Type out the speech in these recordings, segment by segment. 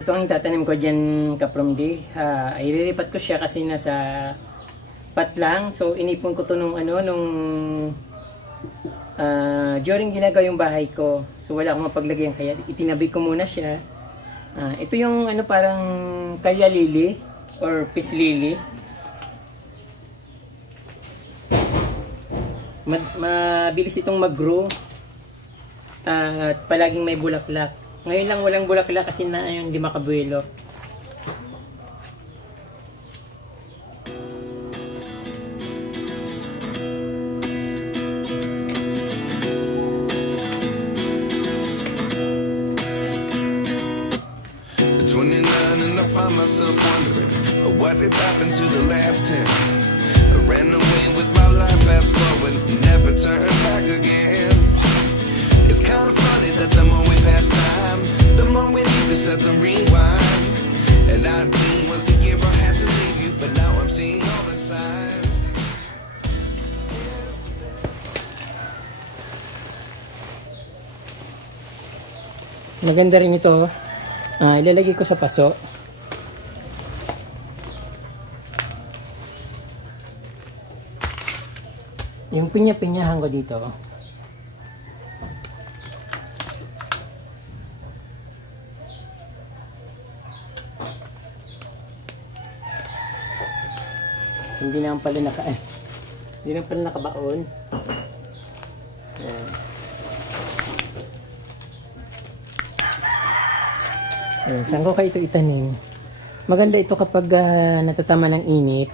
Ito ang tatanim ko dyan, kapromdi. Ililipat ko siya kasi nasa patlang. So inipon ko to nung during ginagawa yung bahay ko. So wala akong mapaglagyan kaya itinabi ko muna siya. Ito yung parang kalya lili or peace lily. Mabilis itong mag-grow at palaging may bulaklak. Ngayon lang walang bulaklak kasi na yung di makabuelo. At 29 and I find myself wondering what did happen to the last 10. I ran away with my life, fast forward, never turn back again. It's kind of funny that the more we pass time, the more we need to set the rewind. And 19 was the year I had to leave you, but now I'm seeing all the signs. Maganda rin ito. Ilalagay ko sa paso. Yung pinya-pinyahan ko dito. Hindi naman pala nakabaon. Ayan. Ayan. Saan ko kayo ito itanim? Maganda ito kapag natatama ng init.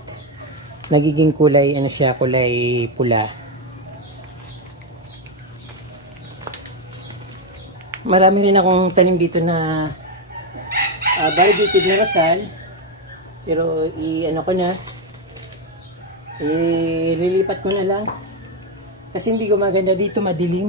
Nagiging kulay, kulay pula. Marami rin akong tanim dito na variegated na rosal. Pero ililipat ko na lang kasi hindi gumaganda dito, madilim.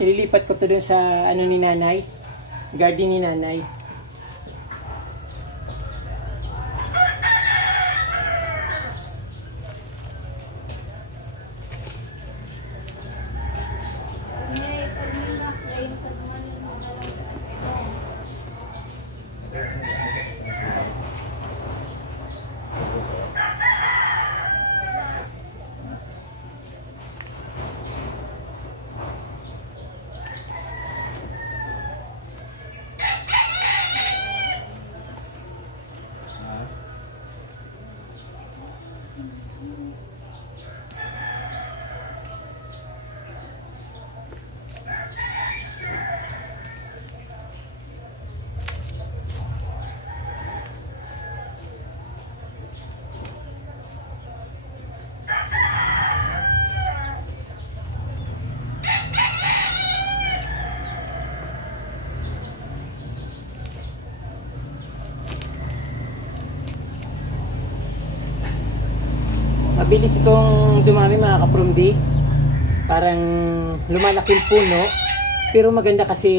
Ililipat ko to dun sa ni nanay, garden ni nanay. Mabilis itong dumami, mga kapromdi. Parang lumalaking puno, pero maganda kasi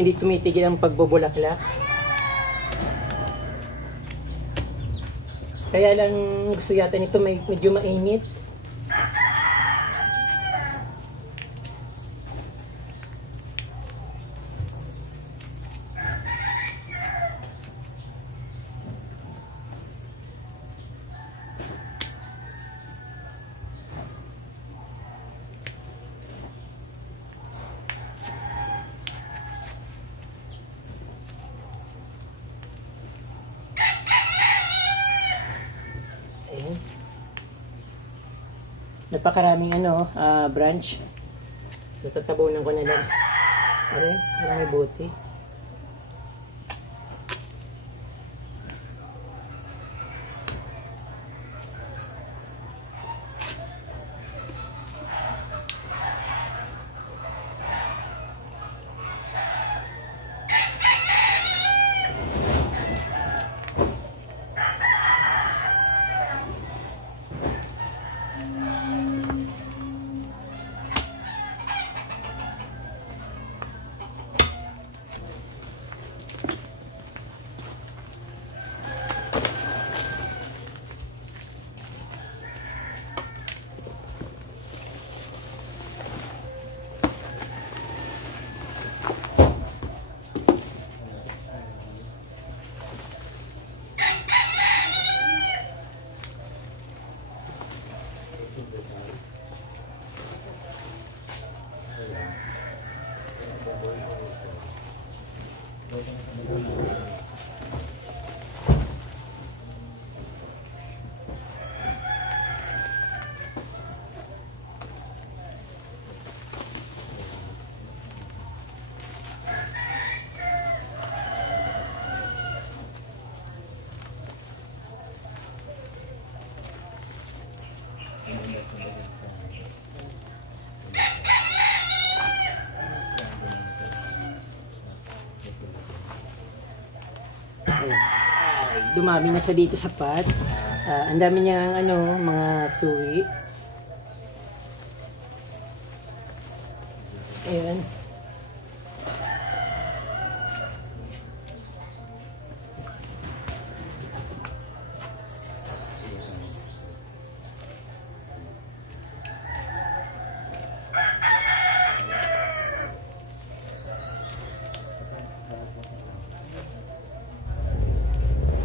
hindi tumitigil ang pagbubulaklak. Kaya lang gusto yata nito medyo mainit. Napakaraming branch. Natatabunan ko na lang. Aray, parang may buti. Dumami na siya dito sa pot. Ang dami niyang mga suwi. Ayan.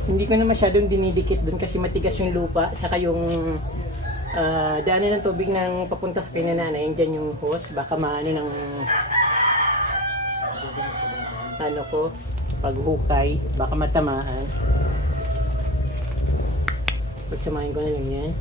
Hindi ko na masyadong dinidikit doon kasi matigas yung lupa, saka yung daanan ng tubig ng papunta sa pinananay, dyan yung hose, baka maano ng paghukay, baka matamaan. Pagsamahin ko na lang yan.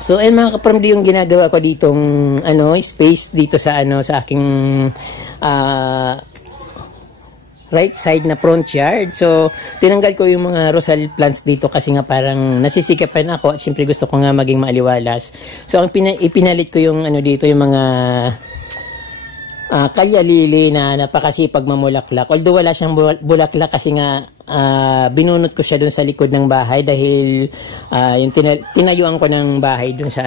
So, ayun mga kapramdi, yung ginagawa ko ditong space dito sa sa aking right side na front yard. So, tinanggal ko yung mga rosal plants dito kasi nga parang nasisikapan ako at syempre gusto ko nga maging maaliwalas. So, ang ipinalit ko yung dito, yung mga kalya-lili na napakasipag mamulaklak. Although wala siyang bulaklak kasi nga binunot ko siya dun sa likod ng bahay dahil yung tinayuan ko ng bahay dun sa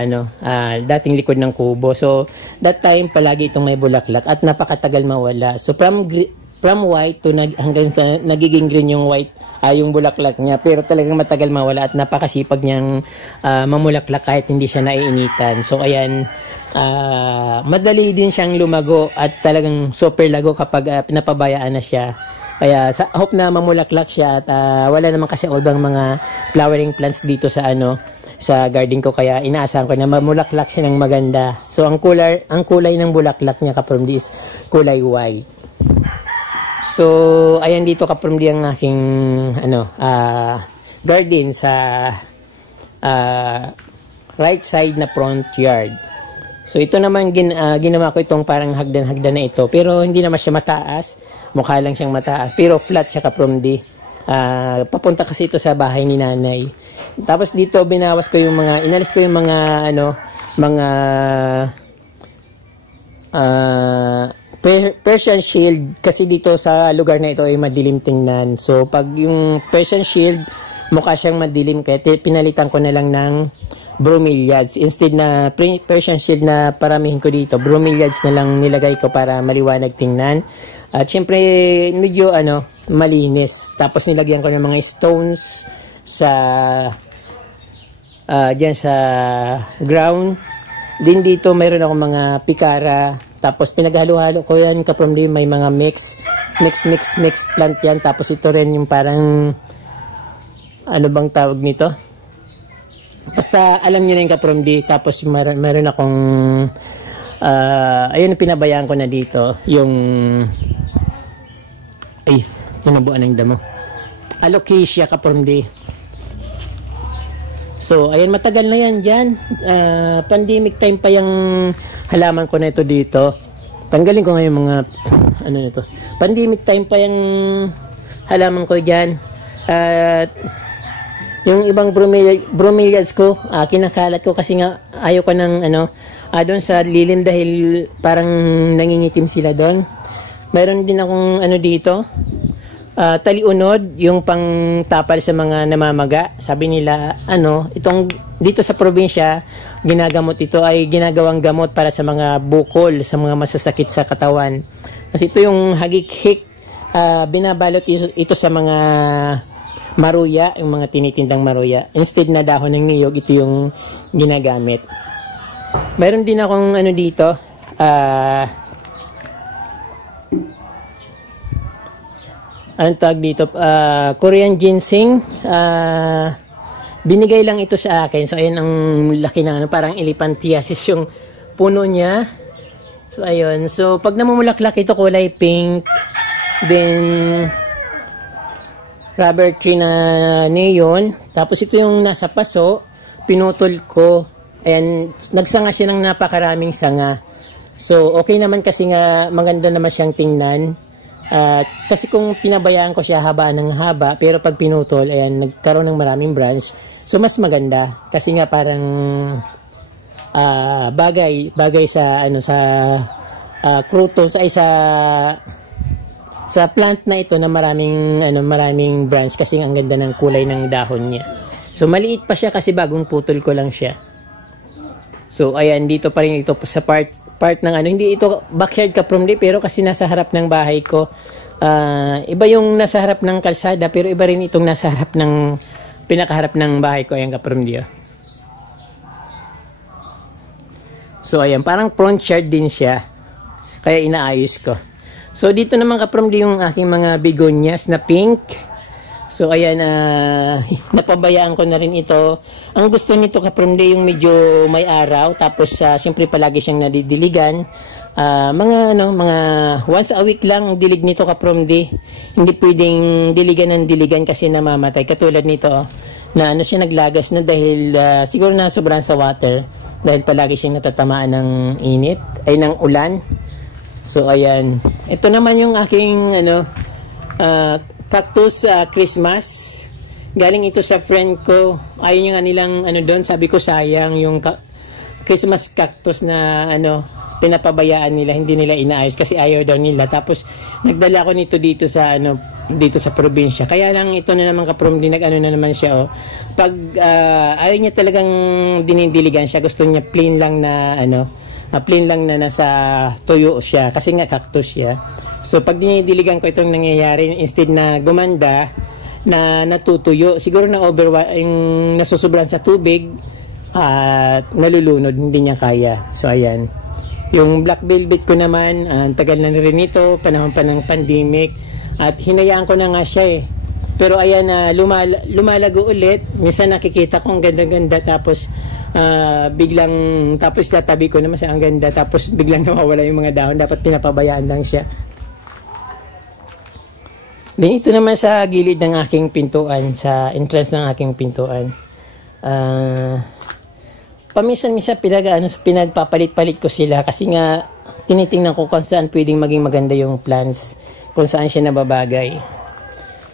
dating likod ng kubo. So, that time palagi itong may bulaklak at napakatagal mawala. So, from white to hanggang sa nagiging green yung white, yung bulaklak niya. Pero talagang matagal mawala at napakasipag niyang mamulaklak kahit hindi siya naiinitan. So, ayan, madali din siyang lumago at talagang super lago kapag pinapabayaan na siya. Kaya hope na mamulaklak siya at wala naman kasi ibang mga flowering plants dito sa sa garden ko, kaya inaasahan ko na mamulaklak siya ng maganda. So ang kulay ng bulaklak niya kapamdi is kulay white. So ayan dito kapamdi ang aking garden sa right side na front yard. So ito naman ginawa ko itong parang hagdan-hagdan na ito, pero hindi naman siya mataas. Mukha lang siyang mataas, pero flat siya kapramdi. Papunta kasi ito sa bahay ni nanay. Tapos dito inalis ko yung mga Persian shield kasi dito sa lugar na ito ay madilim tingnan. So pag yung Persian shield mukha siyang madilim, kaya pinalitan ko na lang ng bromeliads. Instead na Persian shield na paramihin ko dito, bromeliads na lang nilagay ko para maliwanag tingnan. At syempre medyo malinis. Tapos nilagyan ko ng mga stones sa diyan sa ground. Din dito mayroon ako mga pikara. Tapos pinaghalo-halo ko yan kapamdi, may mga mix plant yan. Tapos ito rin yung parang bang tawag nito? Basta alam niyo na yung kapamdi. Tapos meron akong ayun, pinabayaan ko na dito yung nabuan ng damo, alocasia kapamdi. So ayan, matagal na yan dyan. Pandemic time pa yung halaman ko na ito dito. Tanggalin ko ngayon mga nito. Pandemic time pa yung halaman ko dyan. At yung ibang bromeliads ko, kinakalat ko kasi nga ayaw ko ng doon sa lilim dahil parang nangingitim sila doon. Mayroon din akong dito, taliunod, yung pang tapal sa mga namamaga. Sabi nila itong dito sa probinsya ginagamot ito, ay ginagawang gamot para sa mga bukol, sa mga masasakit sa katawan. Kasi ito yung hagik-hik, binabalot ito sa mga maruya, yung mga tinitindang maruya. Instead na dahon ng niyog, ito yung ginagamit. Mayroon din akong dito, anong tawag dito, Korean ginseng. Binigay lang ito sa akin. So ayun, ang laki na parang elephantiasis yung puno niya. So ayun, so pag namumulaklak ito kulay pink. Then rubber tree na neon. Tapos ito yung nasa paso, pinutol ko. Ayan, nagsanga siya ng napakaraming sanga. So okay naman kasi nga maganda naman siyang tingnan. Kasi kung pinabayaan ko siya habaan ng haba, pero pag pinutol, ayan, nagkaroon ng maraming branch. So mas maganda kasi nga parang bagay sa sa croutons ay sa plant na ito na maraming branch kasi ang ganda ng kulay ng dahon niya. So maliit pa siya kasi bagong putol ko lang siya. So ayan, dito pa rin ito sa part ng hindi ito backyard kapramdi, pero kasi nasa harap ng bahay ko. Iba yung nasa harap ng kalsada, pero iba rin itong nasa harap ng pinakaharap ng bahay ko. Ayan kapramdi. So ayan, parang front yard din siya, kaya inaayos ko. So dito naman kapramdi yung aking mga begonias na pink. So ayan, napabayaan ko na rin ito. Ang gusto nito kapramdi yung medyo may araw, tapos siyempre palagi siyang nadidiligan. Mga once a week lang ang dilig nito kapramdi. Hindi pwedeng diligan ng diligan kasi namamatay. Katulad nito, na ano siya, naglagas na dahil siguro na sobrang sa water dahil palagi siyang natatamaan ng init ay ng ulan. So ayan, ito naman yung aking ano cactus Christmas. Galing ito sa friend ko. Ayun yung nilang ano doon, sabi ko sayang yung Christmas cactus na ano pinapabayaan nila, hindi nila inaayos kasi ayaw daw nila. Tapos nagdala ko nito dito sa ano, dito sa probinsya. Kaya lang ito na naman kaprom din nag-ano na naman siya, oh. Pag ayaw niya talagang dinidiligan siya, gusto niya plain lang na ano, plain lang na nasa tuyo siya kasi nga cactus siya. So pag dinidiligan ko, itong nangyayari, instead na gumanda na natutuyo, siguro na yung nasusubran sa tubig at nalulunod, hindi niya kaya. So ayan. Yung black velvet ko naman, tagal na rin ito, panahon pa ng pandemic, at hinayaan ko na nga siya eh. Pero ayan, lumalago ulit. Minsan nakikita ko ang ganda-ganda, tapos biglang, tapos tatabi ko naman ang ganda, tapos biglang nawawala yung mga dahon. Dapat pinapabayaan lang siya. Then ito naman sa gilid ng aking pintuan, sa entrance ng aking pintuan. Paminsan-minsan pinagpapalit-palit ko sila kasi nga tinitingnan ko kung saan pwedeng maging maganda yung plants, kung saan siya nababagay.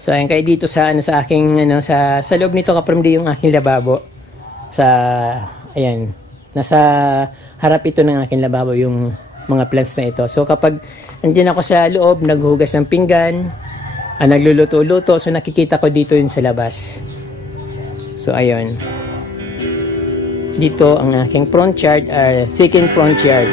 So ayan, kaya dito sa ano, sa aking ano, sa loob nito kapramdi yung aking lababo. Sa ayan, nasa harap ito ng aking lababo yung mga plants na ito. So kapag nandiyan ako sa loob, naghuhugas ng pinggan, nagluluto-luto, so nakikita ko dito yun sa labas. So ayun. Dito ang aking front yard, second front yard.